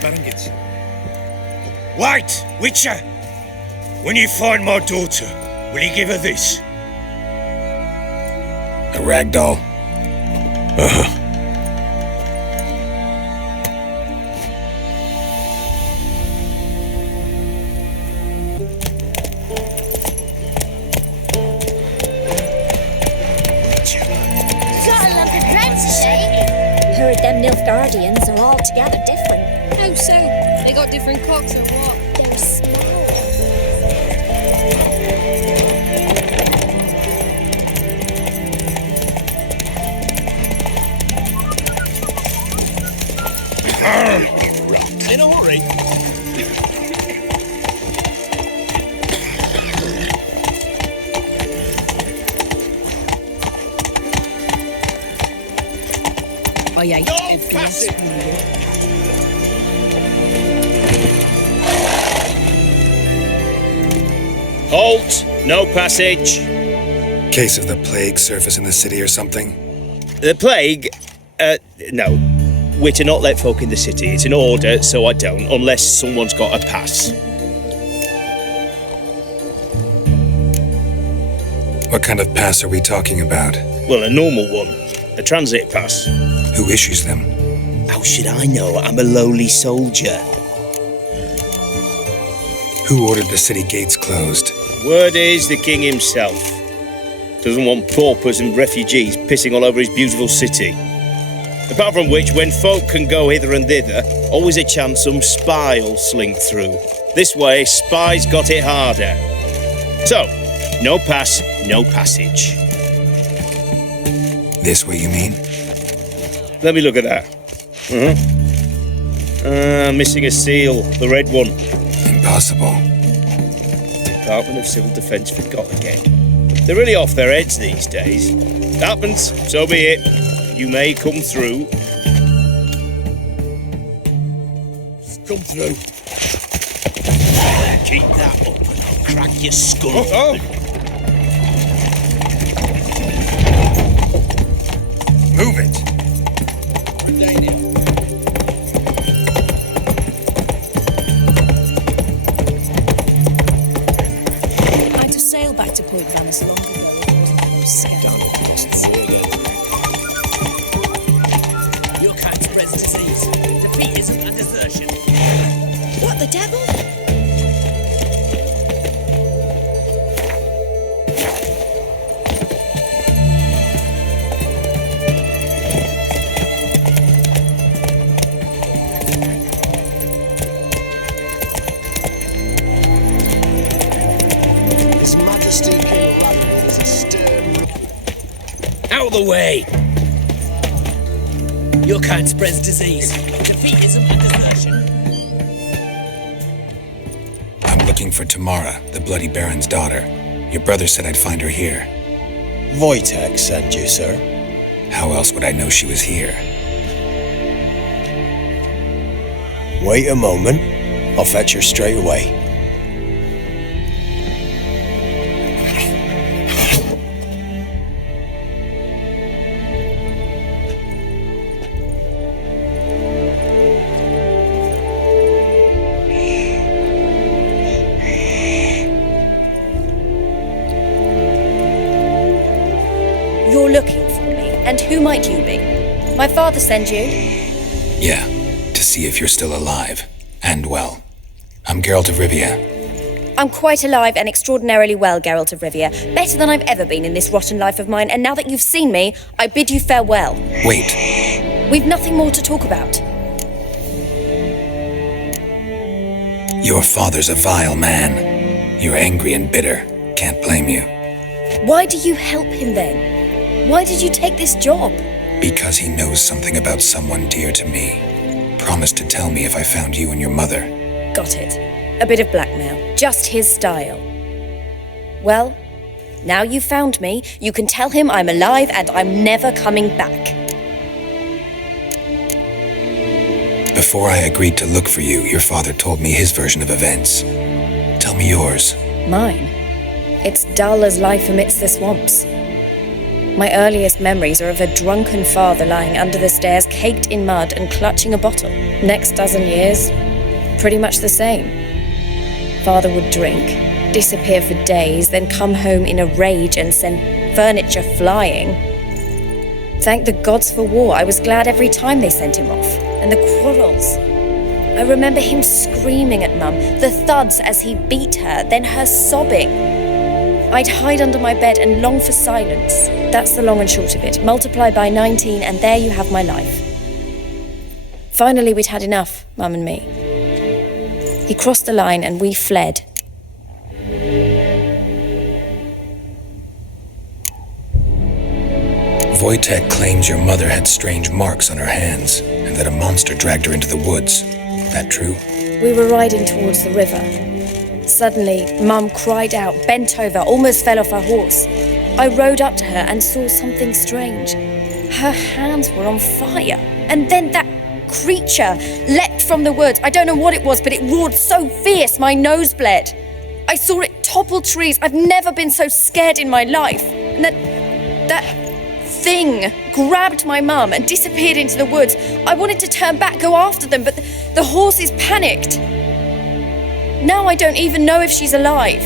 Baringets. Wait, Witcher! When you find my daughter, will you give her this? A rag doll? Uh-huh. Heard them Nilfgaardians are altogether different. How so? They got different cocks or what? They're small. In a hurry. I ain't No passage! Halt! No passage. Case of the plague surface in the city or something? The plague? No. We're to not let folk in the city. It's an order, so I don't, unless someone's got a pass. What kind of pass are we talking about? Well, a normal one. A transit pass. Who issues them? How should I know? I'm a lowly soldier. Who ordered the city gates closed? Word is the king himself. Doesn't want paupers and refugees pissing all over his beautiful city. Apart from which, when folk can go hither and thither, always a chance some spy will slink through. This way, spies got it harder. So, no pass, no passage. This way, you mean? Let me look at that. Missing a seal, the red one. Impossible. Department of Civil Defence forgot again. They're really off their heads these days. Happens, so be it. You may come through. Come through. Keep that up and I'll crack your skull. Move it! I had to sail back to Point Vannis long ago. It wasn't very safe. Down across the water. Your kind spreads disease, defeatism and desertion. What the devil? His Majesty King Ragnar is a stern ripple. Out of the way! Your kind spreads disease, defeatism and desertion. I'm looking for Tamara, the Bloody Baron's daughter. Your brother said I'd find her here. Wojtek sent you, sir. How else would I know she was here? Wait a moment. I'll fetch her straight away. You're looking for me, and who might you be? My father sent you? Yeah, to see if you're still alive. And well. I'm Geralt of Rivia. I'm quite alive and extraordinarily well, Geralt of Rivia. Better than I've ever been in this rotten life of mine, and now that you've seen me, I bid you farewell. Wait. We've nothing more to talk about. Your father's a vile man. You're angry and bitter. Can't blame you. Why do you help him then? Why did you take this job? Because he knows something about someone dear to me. Promised to tell me if I found you and your mother. Got it. A bit of blackmail. Just his style. Well, now you've found me, you can tell him I'm alive and I'm never coming back. Before I agreed to look for you, your father told me his version of events. Tell me yours. Mine? It's dull as life amidst the swamps. My earliest memories are of a drunken father lying under the stairs, caked in mud and clutching a bottle. Next dozen years, pretty much the same. Father would drink, disappear for days, then come home in a rage and send furniture flying. Thank the gods for war. I was glad every time they sent him off. And the quarrels. I remember him screaming at Mum, the thuds as he beat her, then her sobbing. I'd hide under my bed and long for silence. That's the long and short of it. Multiply by 19 and there you have my life. Finally, we'd had enough, Mum and me. He crossed the line and we fled. Wojtek claims your mother had strange marks on her hands and that a monster dragged her into the woods. That true? We were riding towards the river. Suddenly, Mum cried out, bent over, almost fell off her horse. I rode up to her and saw something strange. Her hands were on fire. And then that creature leapt from the woods. I don't know what it was, but it roared so fierce my nose bled. I saw it topple trees. I've never been so scared in my life. And that thing grabbed my mum and disappeared into the woods. I wanted to turn back, go after them, but the horses panicked. Now I don't even know if she's alive.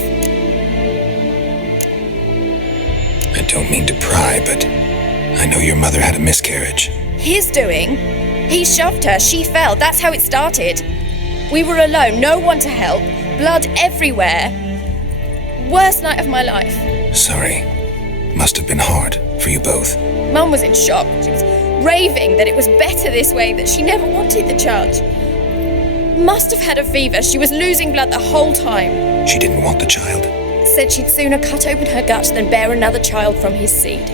I don't mean to pry, but I know your mother had a miscarriage. His doing? He shoved her, she fell, that's how it started. We were alone, no one to help, blood everywhere. Worst night of my life. Sorry. Must have been hard for you both. Mum was in shock. She was raving that it was better this way, that she never wanted the charge. Must have had a fever. She was losing blood the whole time. She didn't want the child? Said she'd sooner cut open her gut than bear another child from his seed.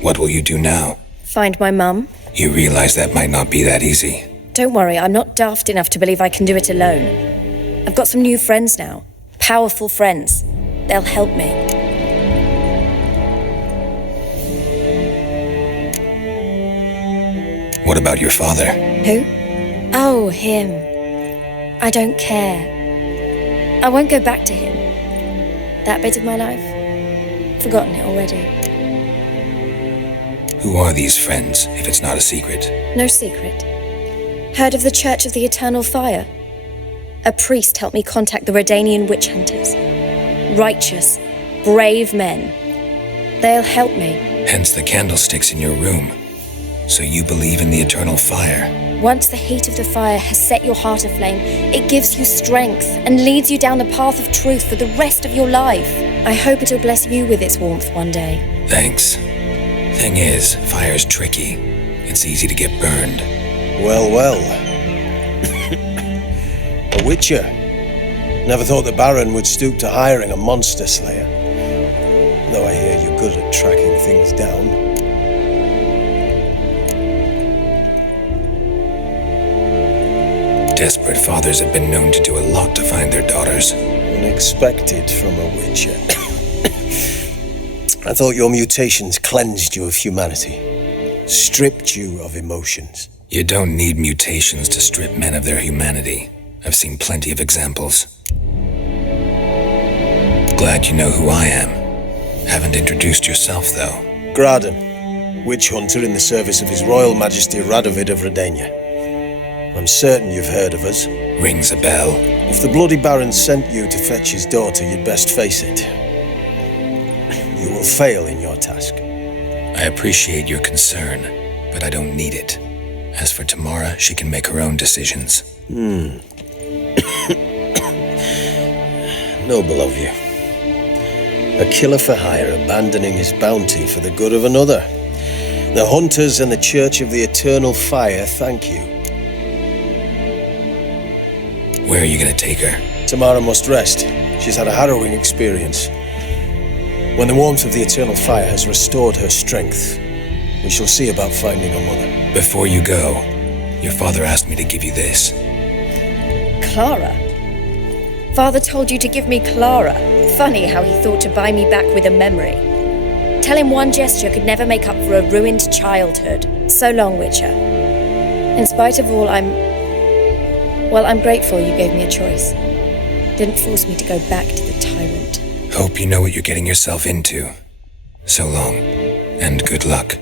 What will you do now? Find my mum. You realize that might not be that easy. Don't worry, I'm not daft enough to believe I can do it alone. I've got some new friends now. Powerful friends. They'll help me. What about your father? Who? Oh, him. I don't care. I won't go back to him. That bit of my life? Forgotten it already. Who are these friends, if it's not a secret? No secret. Heard of the Church of the Eternal Fire? A priest helped me contact the Redanian witch hunters. Righteous, brave men. They'll help me. Hence the candlesticks in your room. So you believe in the eternal fire? Once the heat of the fire has set your heart aflame, it gives you strength and leads you down the path of truth for the rest of your life. I hope it'll bless you with its warmth one day. Thanks. Thing is, fire's tricky. It's easy to get burned. Well, well. A witcher. Never thought the Baron would stoop to hiring a monster slayer. Though I hear you're good at tracking things down. Desperate fathers have been known to do a lot to find their daughters. Unexpected from a witcher. I thought your mutations cleansed you of humanity, stripped you of emotions. You don't need mutations to strip men of their humanity. I've seen plenty of examples. Glad you know who I am. Haven't introduced yourself, though. Graden, witch hunter in the service of His Royal Majesty Radovid of Redania. I'm certain you've heard of us. Rings a bell. If the Bloody Baron sent you to fetch his daughter, you'd best face it. You will fail in your task. I appreciate your concern, but I don't need it. As for Tamara, she can make her own decisions. Noble of you. A killer for hire abandoning his bounty for the good of another. The hunters and the Church of the Eternal Fire thank you. Where are you gonna take her? Tamara must rest. She's had a harrowing experience. When the warmth of the Eternal Fire has restored her strength, we shall see about finding her mother. Before you go, your father asked me to give you this. Clara? Father told you to give me Clara. Funny how he thought to buy me back with a memory. Tell him one gesture could never make up for a ruined childhood. So long, Witcher. In spite of all, I'm grateful you gave me a choice. Didn't force me to go back to the tyrant. Hope you know what you're getting yourself into. So long, and good luck.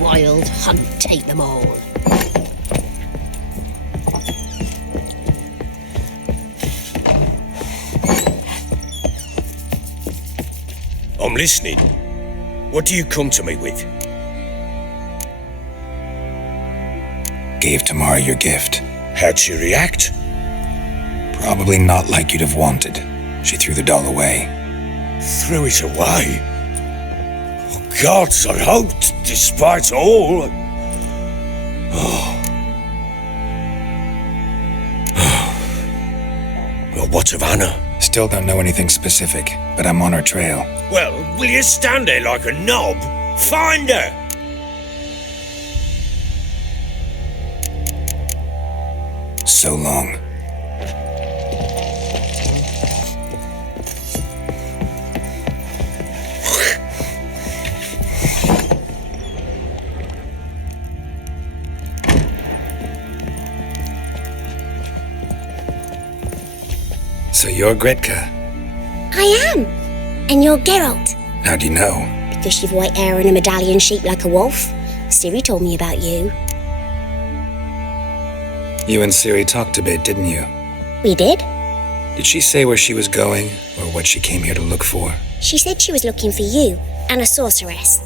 Wild hunt take them all. I'm listening. What do you come to me with? Gave Tamara your gift. How'd she react? Probably not like you'd have wanted. She threw the doll away. Threw it away? Oh, gods, I hoped, despite all. Well, what of Anna? Still don't know anything specific, but I'm on her trail. Well, will you stand there like a knob? Find her! So long. So you're Gretka. I am. And you're Geralt. How do you know? Because you've white hair and a medallion shaped like a wolf. Ciri told me about you. You and Ciri talked a bit, didn't you? We did. Did she say where she was going, or what she came here to look for? She said she was looking for you and a sorceress.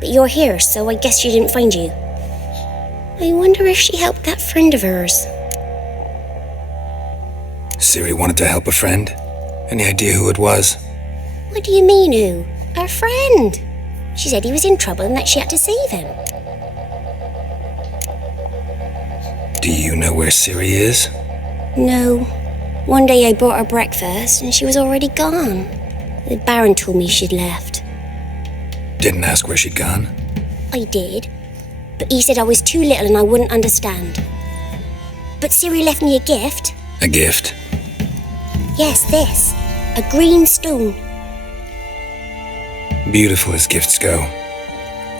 But you're here, so I guess she didn't find you. I wonder if she helped that friend of hers. Ciri wanted to help a friend? Any idea who it was? What do you mean, who? Her friend. She said he was in trouble and that she had to save him. Do you know where Ciri is? No. One day I bought her breakfast and she was already gone. The Baron told me she'd left. Didn't ask where she'd gone? I did. But he said I was too little and I wouldn't understand. But Ciri left me a gift. A gift? Yes, this. A green stone. Beautiful as gifts go.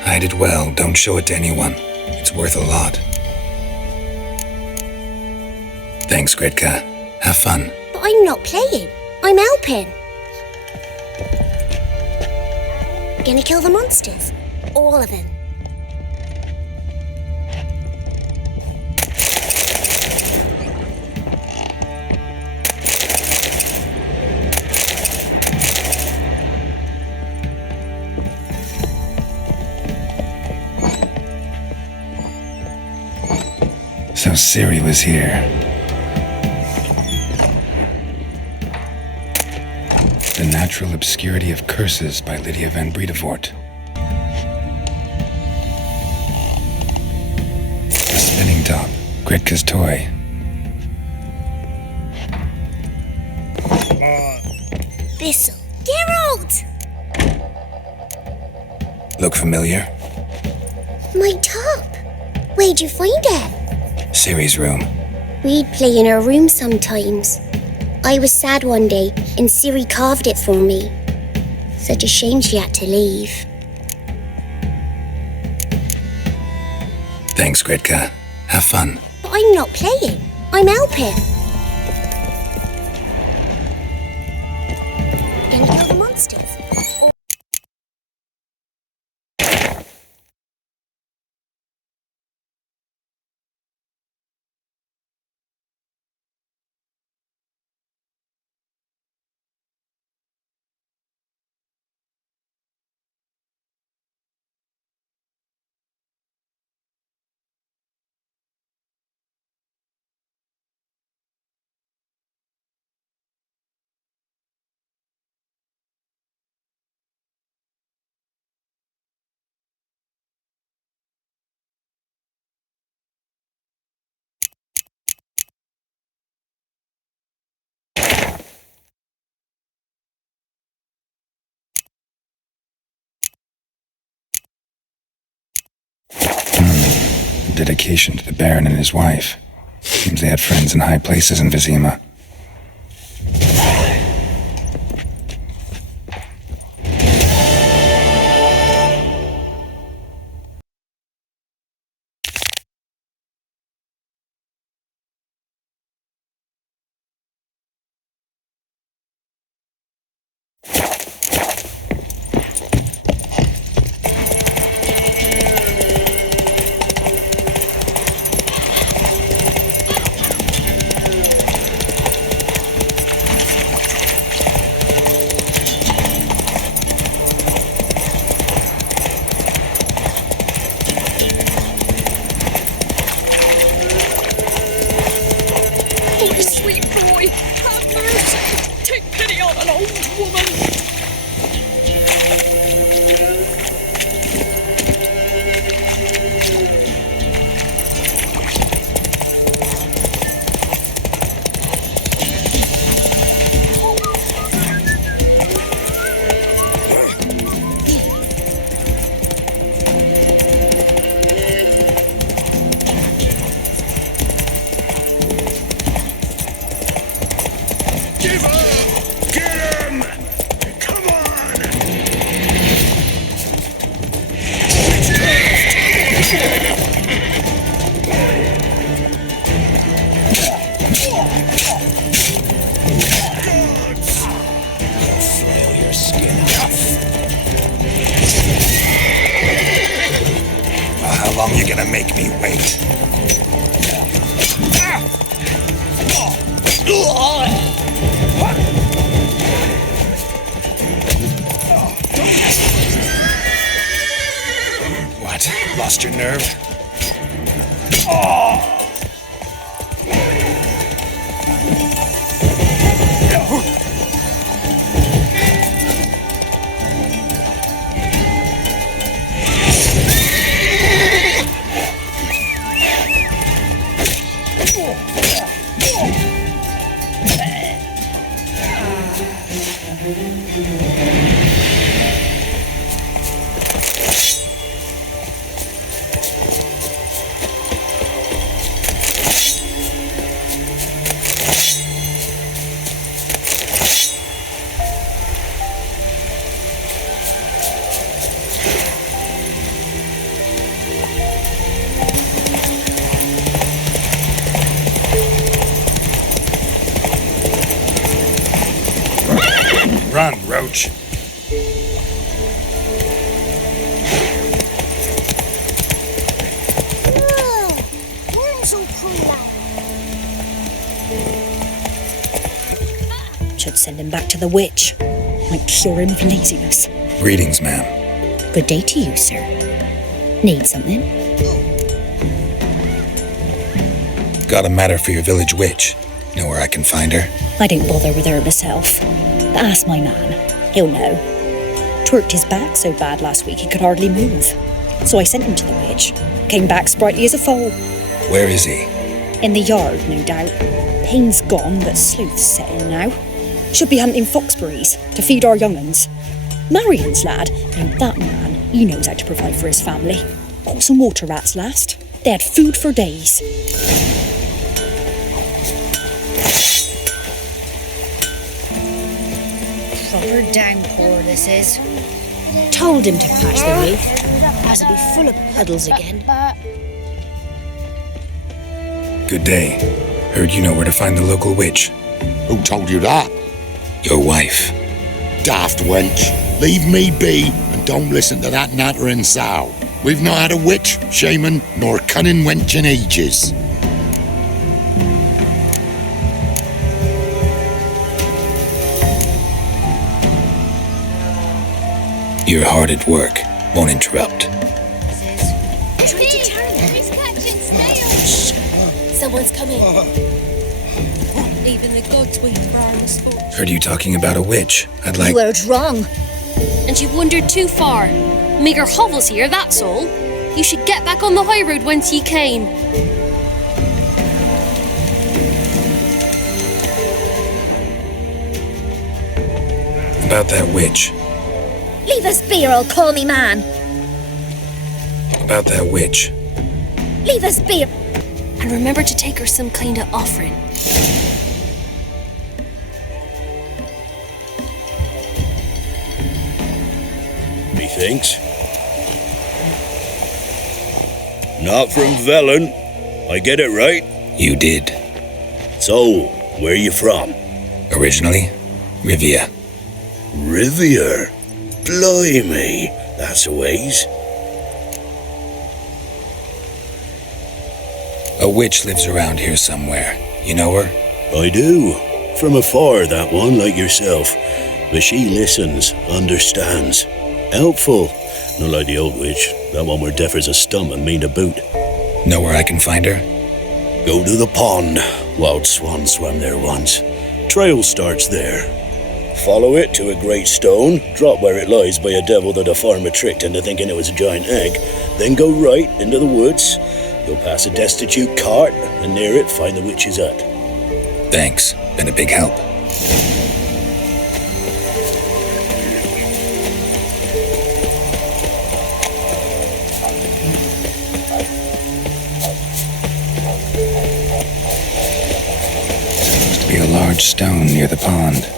Hide it well, don't show it to anyone. It's worth a lot. Thanks, Gretka. Have fun. But I'm not playing. I'm helping. Gonna kill the monsters. All of them. So Ciri was here. The Natural Obscurity of Curses by Lydia van Bredevoort. The Spinning Top, Gretka's toy. Thistle. Geralt! Look familiar? My top. Where'd you find it? Ciri's room. We'd play in her room sometimes. I was sad one day and Ciri carved it for me. Such a shame she had to leave. Thanks, Gretka. Have fun. But I'm not playing. I'm helping. Gonna kill the monsters. Dedication to the Baron and his wife. Seems they had friends in high places in Vizima. boy, have mercy. Take pity on an old woman. Give up! Get him! Come on! Flail your skin off. Well, how long you gonna make me wait? What? Lost your nerve? Run, Roach. Should send him back to the witch. Might cure him of laziness. Greetings, ma'am. Good day to you, sir. Need something? Got a matter for your village witch. Know where I can find her? I don't bother with her myself. But ask my man. He'll know. Twerked his back so bad last week he could hardly move. So I sent him to the witch. Came back sprightly as a foal. Where is he? In the yard, no doubt. Pain's gone, but sleuth's set in now. Should be hunting foxberries to feed our young'uns. Marion's lad, now that man, he knows how to provide for his family. Caught some water rats last. They had food for days. Proper downpour this is. Told him to patch the roof. Has to be full of puddles again. Good day. Heard you know where to find the local witch. Who told you that? Your wife. Daft wench. Leave me be and don't listen to that nattering sow. We've not had a witch, shaman, nor cunning wench in ages. You're hard at work. Won't interrupt. Trying to turn her. He's catching snails. Someone's coming. Even the gods wait for our response. Heard you talking about a witch. I'd like... You heard wrong. And you've wandered too far. Meagre hovels here, that's all. You should get back on the high road whence ye came. About that witch. Leave us be or I'll call me man. About that witch. Leave us be. And remember to take her some kind of offering. Methinks. Not from Velen. I get it right? You did. So, where you from? Originally, Rivia. Rivia? Blimey, that's a ways. A witch lives around here somewhere. You know her? I do. From afar, that one, like yourself. But she listens, understands. Helpful. Not like the old witch. That one were deaf as a stump and mean to boot. Know where I can find her? Go to the pond. Wild swan swam there once. Trail starts there. Follow it to a great stone, drop where it lies by a devil that a farmer tricked into thinking it was a giant egg, then go right into the woods. You'll pass a destitute cart, and near it find the witch's hut. Thanks. Been a big help. Supposed to be a large stone near the pond.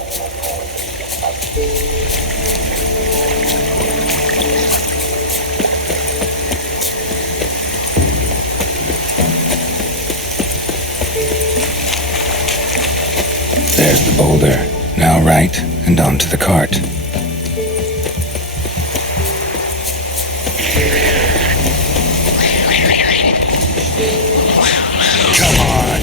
There's the boulder. Now right, and onto the cart. Come on.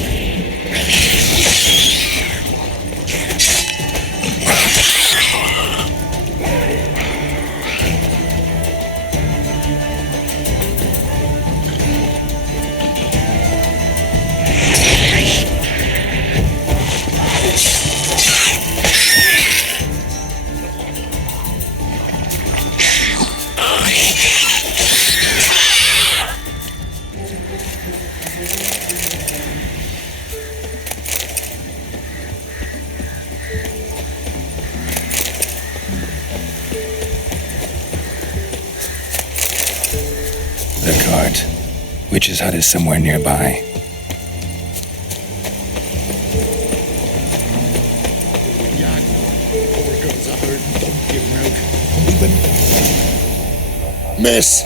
The cart. Witch's hut is somewhere nearby. Miss,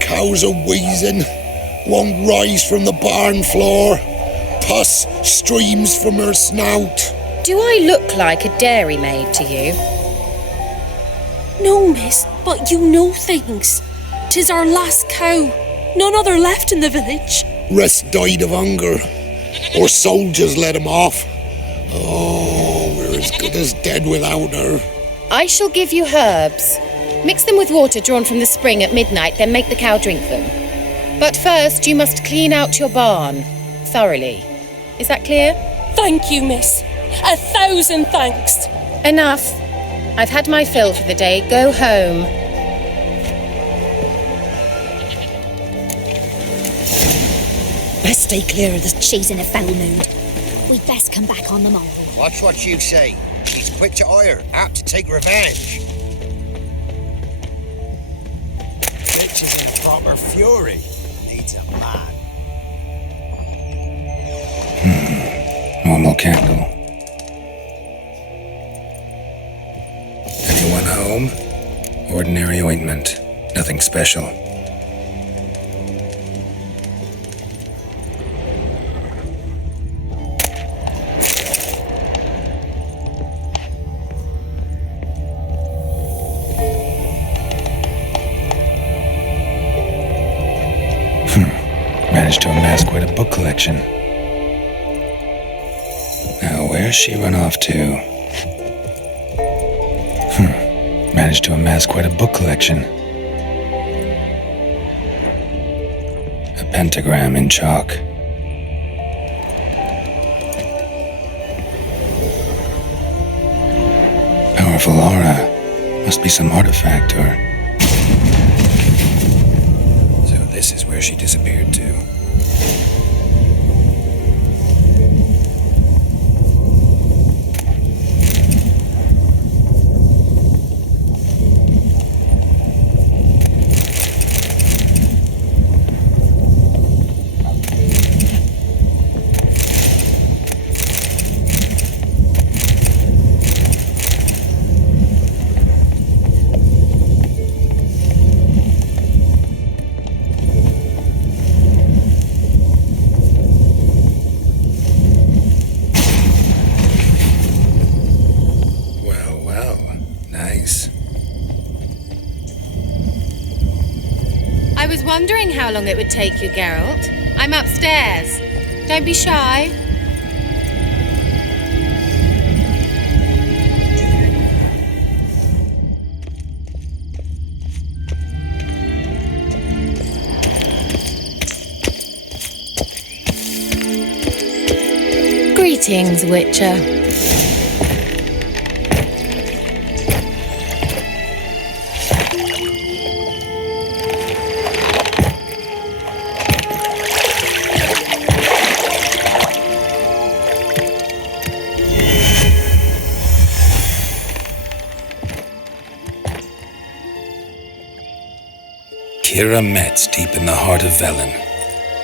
cows are wheezing, won't rise from the barn floor, pus streams from her snout. Do I look like a dairymaid to you? No, miss, but you know things. 'Tis our last cow. None other left in the village. Rest died of hunger, or soldiers let him off. Oh, we're as good as dead without her. I shall give you herbs. Mix them with water drawn from the spring at midnight, then make the cow drink them. But first, you must clean out your barn thoroughly. Is that clear? Thank you, miss. 1,000 thanks. Enough. I've had my fill for the day. Go home. Best stay clear of this. She's in a foul mood. We'd best come back on the morrow. Watch what you say. She's quick to ire, apt to take revenge. Bitch is in proper fury. Needs a man. Normal candle. Anyone home? Ordinary ointment. Nothing special. Managed to amass quite a book collection. Now, where's she run off to? Managed to amass quite a book collection. A pentagram in chalk. Powerful aura. Must be some artifact or... So this is where she disappeared to. I was wondering how long it would take you, Geralt. I'm upstairs. Don't be shy. Greetings, Witcher. Kira Metz, deep in the heart of Velen.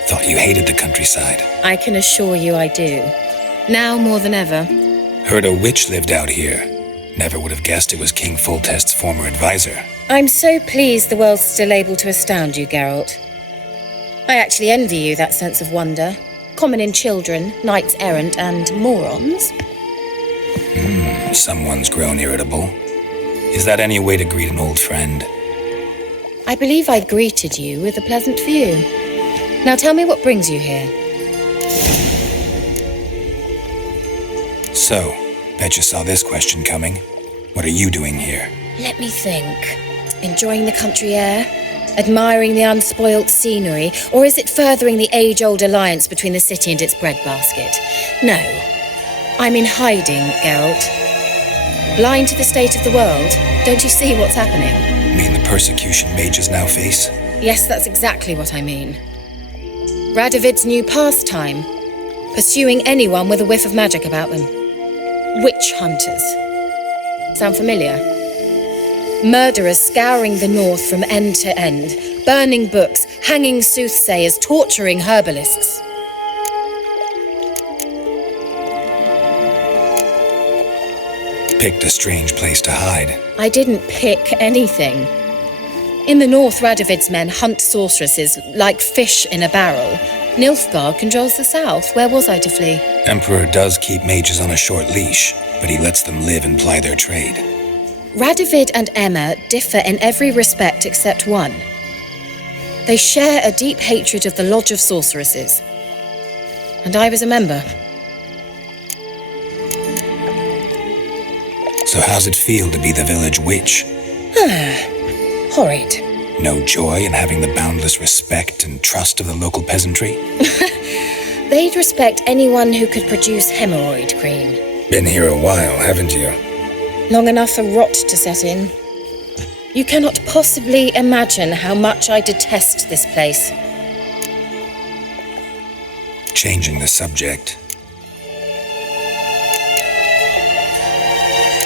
Thought you hated the countryside. I can assure you I do. Now more than ever. Heard a witch lived out here. Never would have guessed it was King Foltest's former advisor. I'm so pleased the world's still able to astound you, Geralt. I actually envy you that sense of wonder. Common in children, knights errant, and morons. Someone's grown irritable. Is that any way to greet an old friend? I believe I greeted you with a pleasant view. Now tell me what brings you here. So, bet you saw this question coming. What are you doing here? Let me think. Enjoying the country air? Admiring the unspoilt scenery? Or is it furthering the age-old alliance between the city and its breadbasket? No. I'm in hiding, Geralt. Blind to the state of the world? Don't you see what's happening? Mean the persecution mages now face? Yes, that's exactly what I mean. Radovid's new pastime. Pursuing anyone with a whiff of magic about them. Witch hunters. Sound familiar? Murderers scouring the north from end to end, burning books, hanging soothsayers, torturing herbalists. Picked a strange place to hide. I didn't pick anything. In the north, Radovid's men hunt sorceresses like fish in a barrel. Nilfgaard controls the south. Where was I to flee? Emperor does keep mages on a short leash, but he lets them live and ply their trade. Radovid and Emma differ in every respect except one. They share a deep hatred of the Lodge of Sorceresses. And I was a member. So how's it feel to be the village witch? Horrid. No joy in having the boundless respect and trust of the local peasantry? They'd respect anyone who could produce hemorrhoid cream. Been here a while, haven't you? Long enough for rot to set in. You cannot possibly imagine how much I detest this place. Changing the subject.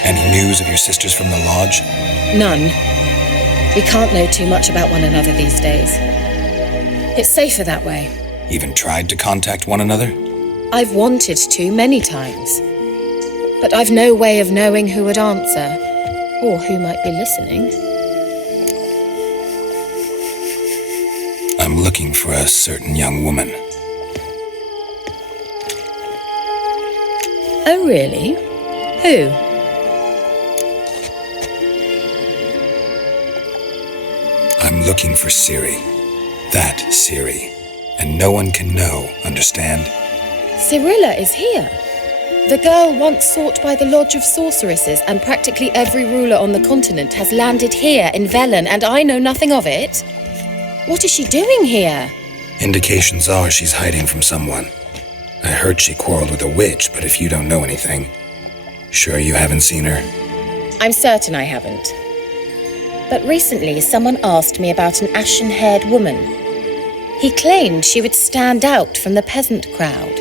Any news of your sisters from the lodge? None. We can't know too much about one another these days. It's safer that way. Even tried to contact one another? I've wanted to many times. But I've no way of knowing who would answer, or who might be listening. I'm looking for a certain young woman. Oh, really? Who? I'm looking for Ciri. That Ciri. And no one can know, understand? Cirilla is here. The girl once sought by the Lodge of Sorceresses, and practically every ruler on the continent has landed here in Velen, and I know nothing of it. What is she doing here? Indications are she's hiding from someone. I heard she quarreled with a witch, but if you don't know anything, sure you haven't seen her? I'm certain I haven't. But recently someone asked me about an ashen-haired woman. He claimed she would stand out from the peasant crowd.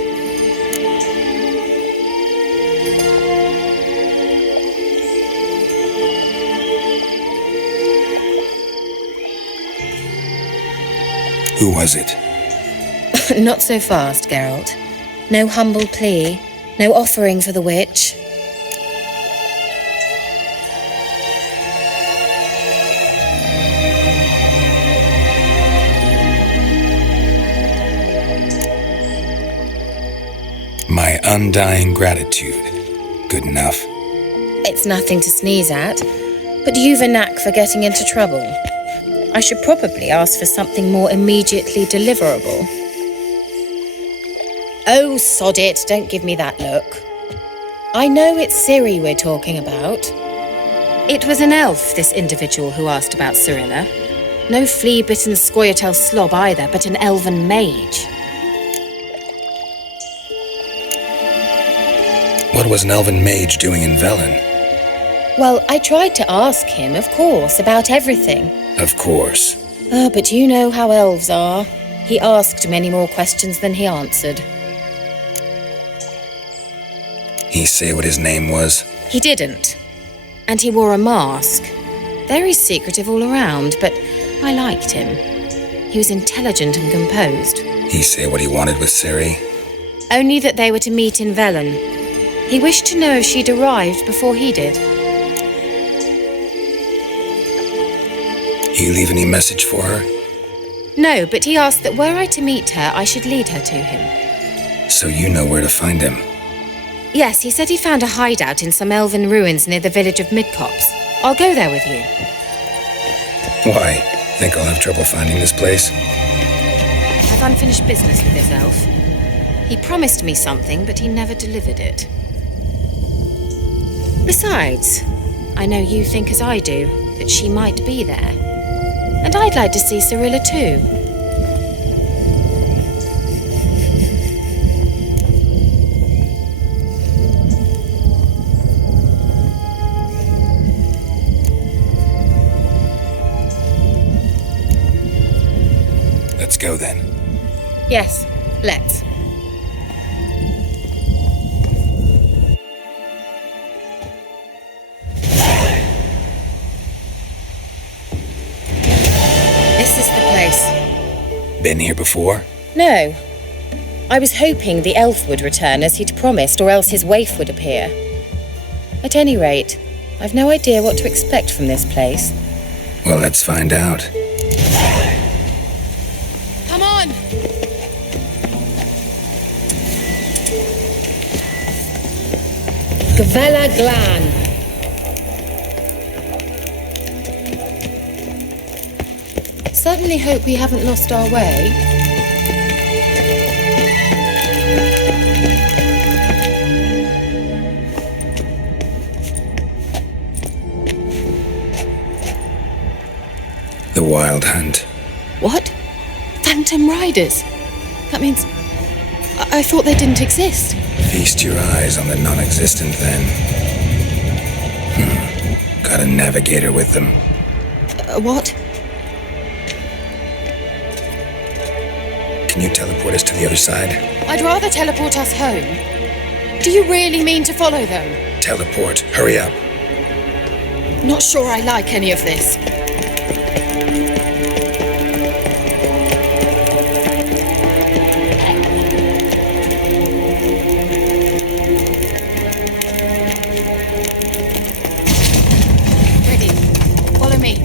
Who was it? Not so fast, Geralt. No humble plea, no offering for the witch. My undying gratitude. Good enough. It's nothing to sneeze at, but you've a knack for getting into trouble. I should probably ask for something more immediately deliverable. Oh, sod it, don't give me that look. I know it's Ciri we're talking about. It was an elf, this individual who asked about Cirilla. No flea-bitten Scoia'tael slob either, but an elven mage. What was an elven mage doing in Velen? Well, I tried to ask him, of course, about everything. Of course. But you know how elves are. He asked many more questions than he answered. He say what his name was? He didn't. And he wore a mask. Very secretive all around, but I liked him. He was intelligent and composed. He say what he wanted with Ciri? Only that they were to meet in Velen. He wished to know if she'd arrived before he did. He leave any message for her? No, but he asked that were I to meet her, I should lead her to him. So you know where to find him? Yes, he said he found a hideout in some elven ruins near the village of Midcopse. I'll go there with you. Why? Think I'll have trouble finding this place? I've unfinished business with this elf. He promised me something, but he never delivered it. Besides, I know you think as I do, that she might be there. And I'd like to see Cirilla too. Let's go then. Yes, let's. This is the place. Been here before? No. I was hoping the elf would return as he'd promised, or else his waif would appear. At any rate, I've no idea what to expect from this place. Well, let's find out. Come on! Gavella Glan. Certainly hope we haven't lost our way. The Wild Hunt. What? Phantom Riders? That means... I thought they didn't exist. Feast your eyes on the non-existent then. Got a navigator with them. What? Can you teleport us to the other side? I'd rather teleport us home. Do you really mean to follow them? Teleport. Hurry up. Not sure I like any of this. Ready. Follow me.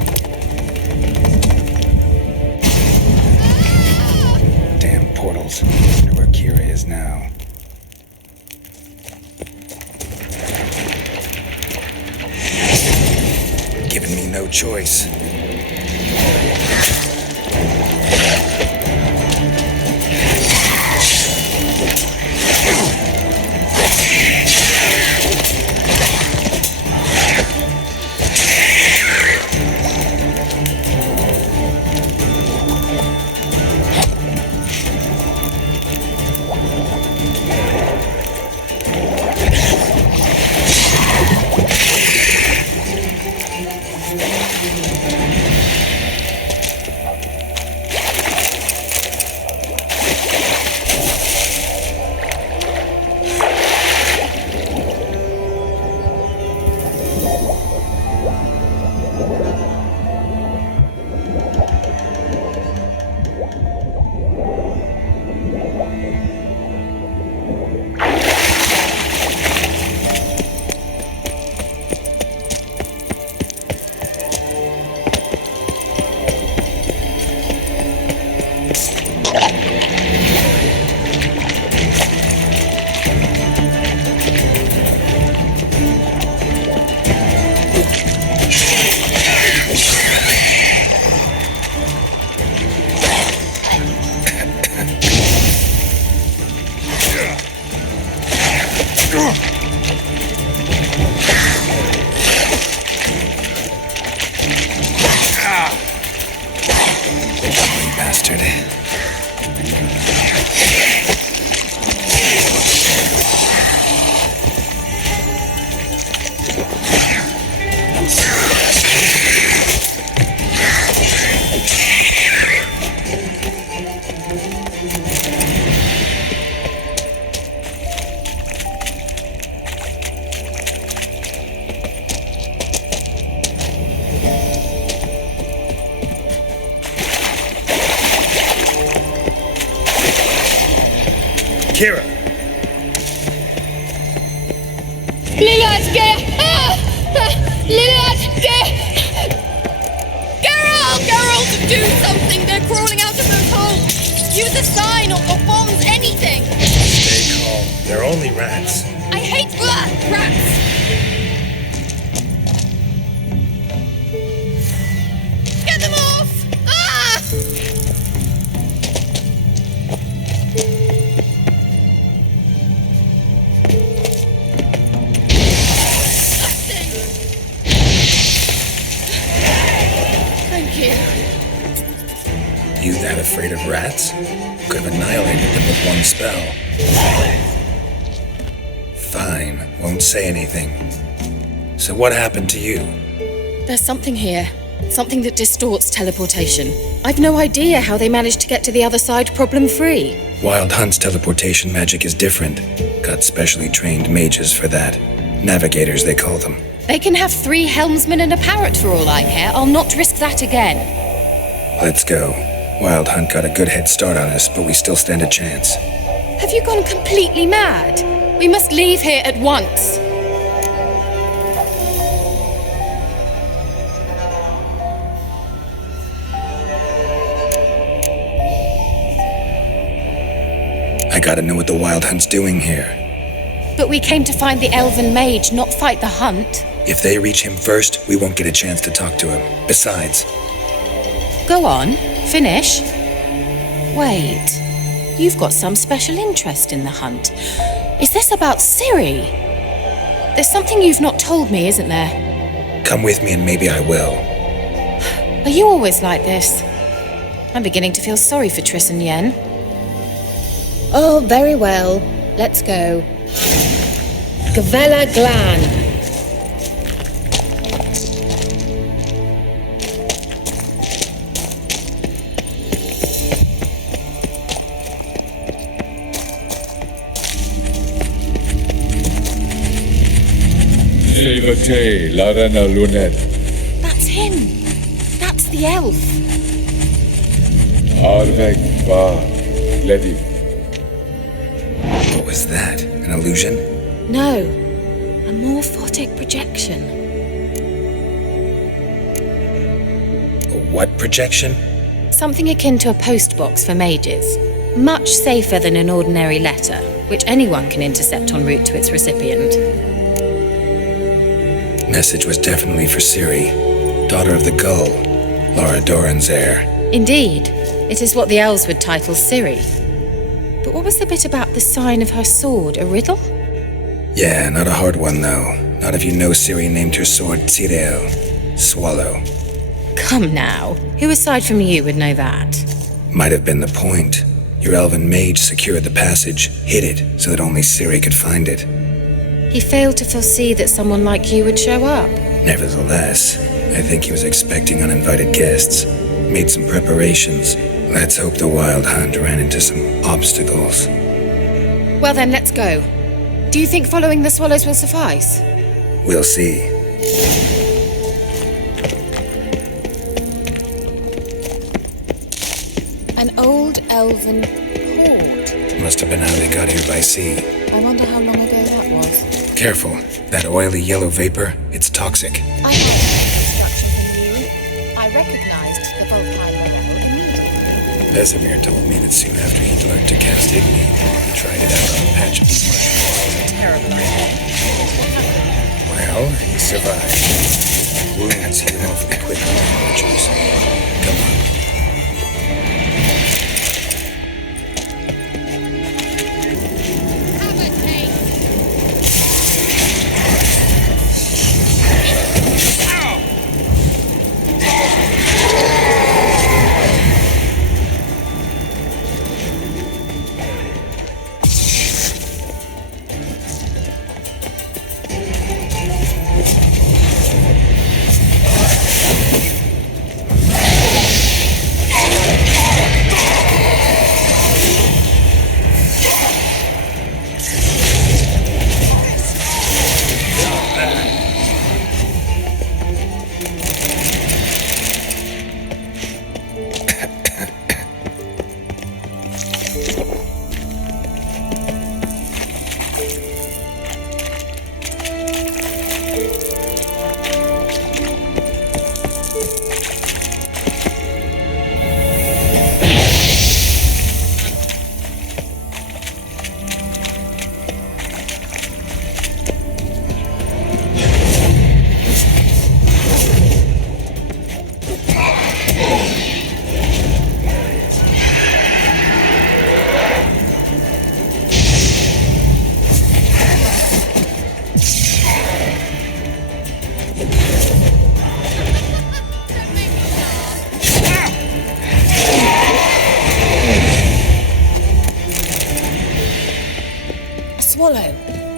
Damn portals. Wonder where Kira is now. Giving me no choice. Bastard. Geralt, do something! They're crawling out of those holes! Use a sign or bombs, anything! Stay calm. They're only rats. I hate rats! Get them off! Ah! Thank you. You that afraid of rats? Could have annihilated them with one spell. Fine, won't say anything. So what happened to you? There's something here. Something that distorts teleportation. I've no idea how they managed to get to the other side problem-free. Wild Hunt's teleportation magic is different. Got specially trained mages for that. Navigators, they call them. They can have 3 helmsmen and a parrot for all I care. I'll not risk that again. Let's go. Wild Hunt got a good head start on us, but we still stand a chance. Have you gone completely mad? We must leave here at once. I gotta know what the Wild Hunt's doing here. But we came to find the elven mage, not fight the hunt. If they reach him first, we won't get a chance to talk to him. Besides... Go on, finish. Wait, you've got some special interest in the hunt. Is this about Ciri? There's something you've not told me, isn't there? Come with me and maybe I will. Are you always like this? I'm beginning to feel sorry for Triss and Yen. Oh, very well. Let's go. Gavella Glan. Silvete, Larena Lunet. That's him. That's the elf. Arveg va Ledi. What was that? An illusion? No, a morphotic projection. A what projection? Something akin to a postbox for mages. Much safer than an ordinary letter, which anyone can intercept en route to its recipient. Message was definitely for Ciri, daughter of the Gull, Lara Doran's heir. Indeed, it is what the elves would title Ciri. But what was the bit about the sign of her sword, a riddle? Yeah, not a hard one though. Not if you know Ciri named her sword Tirel, Swallow. Come now, who aside from you would know that? Might have been the point. Your elven mage secured the passage, hid it, so that only Ciri could find it. He failed to foresee that someone like you would show up. Nevertheless, I think he was expecting uninvited guests. Made some preparations. Let's hope the Wild Hunt ran into some obstacles. Well then, let's go. Do you think following the swallows will suffice? We'll see. An old elven hoard. Must have been how they got here by sea. I wonder how long ago that was. Careful. That oily yellow vapor, it's toxic. I had instruction from you. I recognized the Volpine level immediately. Vesemir told me that soon after he'd learned to cast Igni, he tried it out on a patch of these mushrooms. Terrible idea. Well, he survived. Wounds heal awfully quickly in vultures. Come on.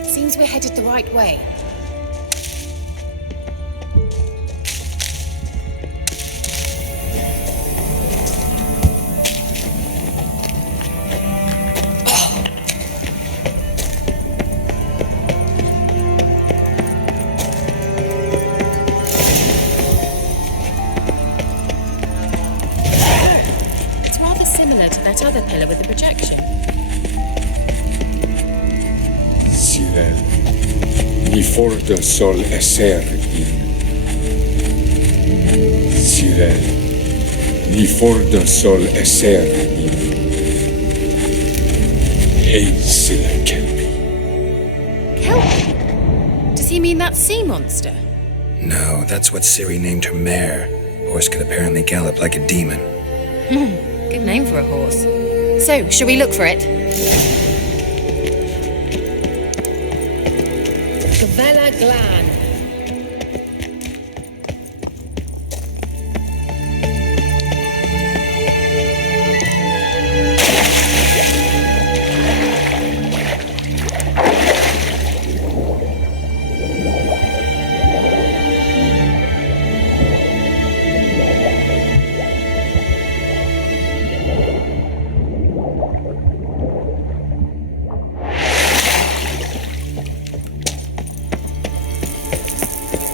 Seems we're headed the right way. It's rather similar to that other pillar with the projection. Sirel, ni fordo sol esser in. Sirel, ni fordo sol esser in. Ei sila kelpi. Kelpie? Does he mean that sea monster? No, that's what Ciri named her mare. Horse could apparently gallop like a demon. Good name for a horse. So, shall we look for it? Gavella Glan.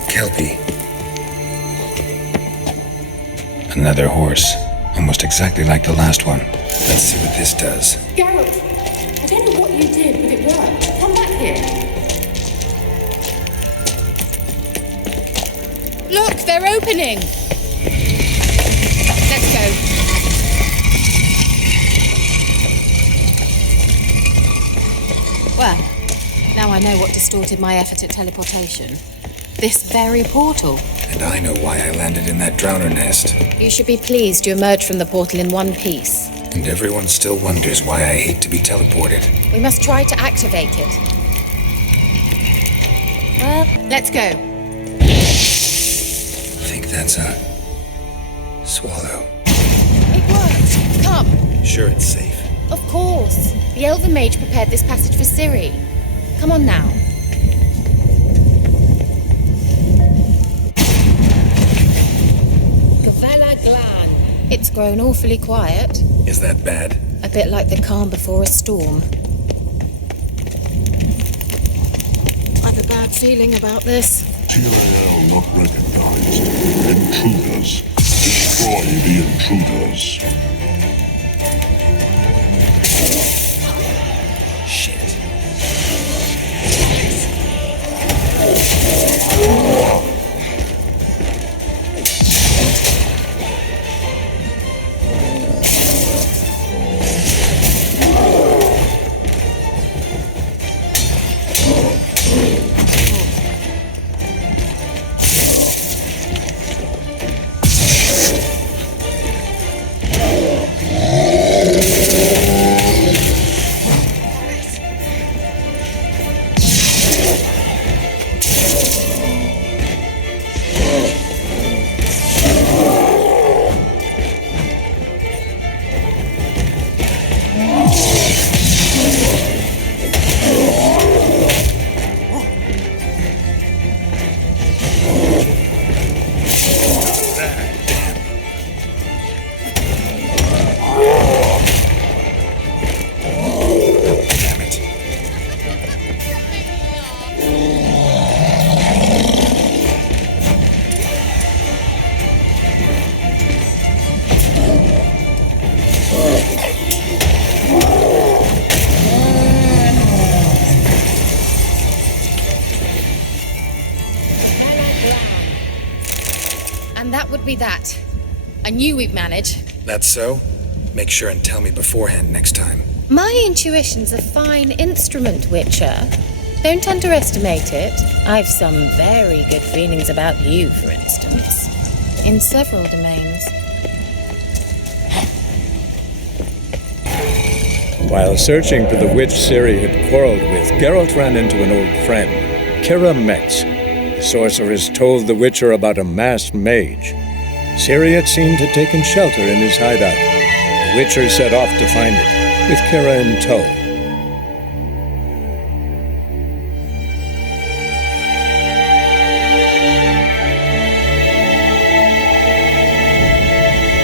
Kelpie. Another horse. Almost exactly like the last one. Let's see what this does. Geralt, I don't know what you did, but it worked. Come back here. Look, they're opening. Let's go. Well, now I know what distorted my effort at teleportation. This very portal. And I know why I landed in that drowner nest. You should be pleased you emerged from the portal in one piece. And everyone still wonders why I hate to be teleported. We must try to activate it. Well, let's go. I think that's a swallow. It worked. Come. Sure it's safe. Of course. The Elven Mage prepared this passage for Ciri. Come on now. Gavella Glan. It's grown awfully quiet. Is that bad? A bit like the calm before a storm. I've a bad feeling about this. Tyrael not recognized. Intruders. Destroy the intruders. Shit. And that would be that. I knew we'd manage. That's so? Make sure and tell me beforehand next time. My intuition's a fine instrument, Witcher. Don't underestimate it. I've some very good feelings about you, for instance. In several domains. While searching for the witch Ciri had quarreled with, Geralt ran into an old friend, Kira Metz. The sorceress told the Witcher about a masked mage. Ciri, it seemed, had taken shelter in his hideout. The Witcher set off to find it, with Kira in tow.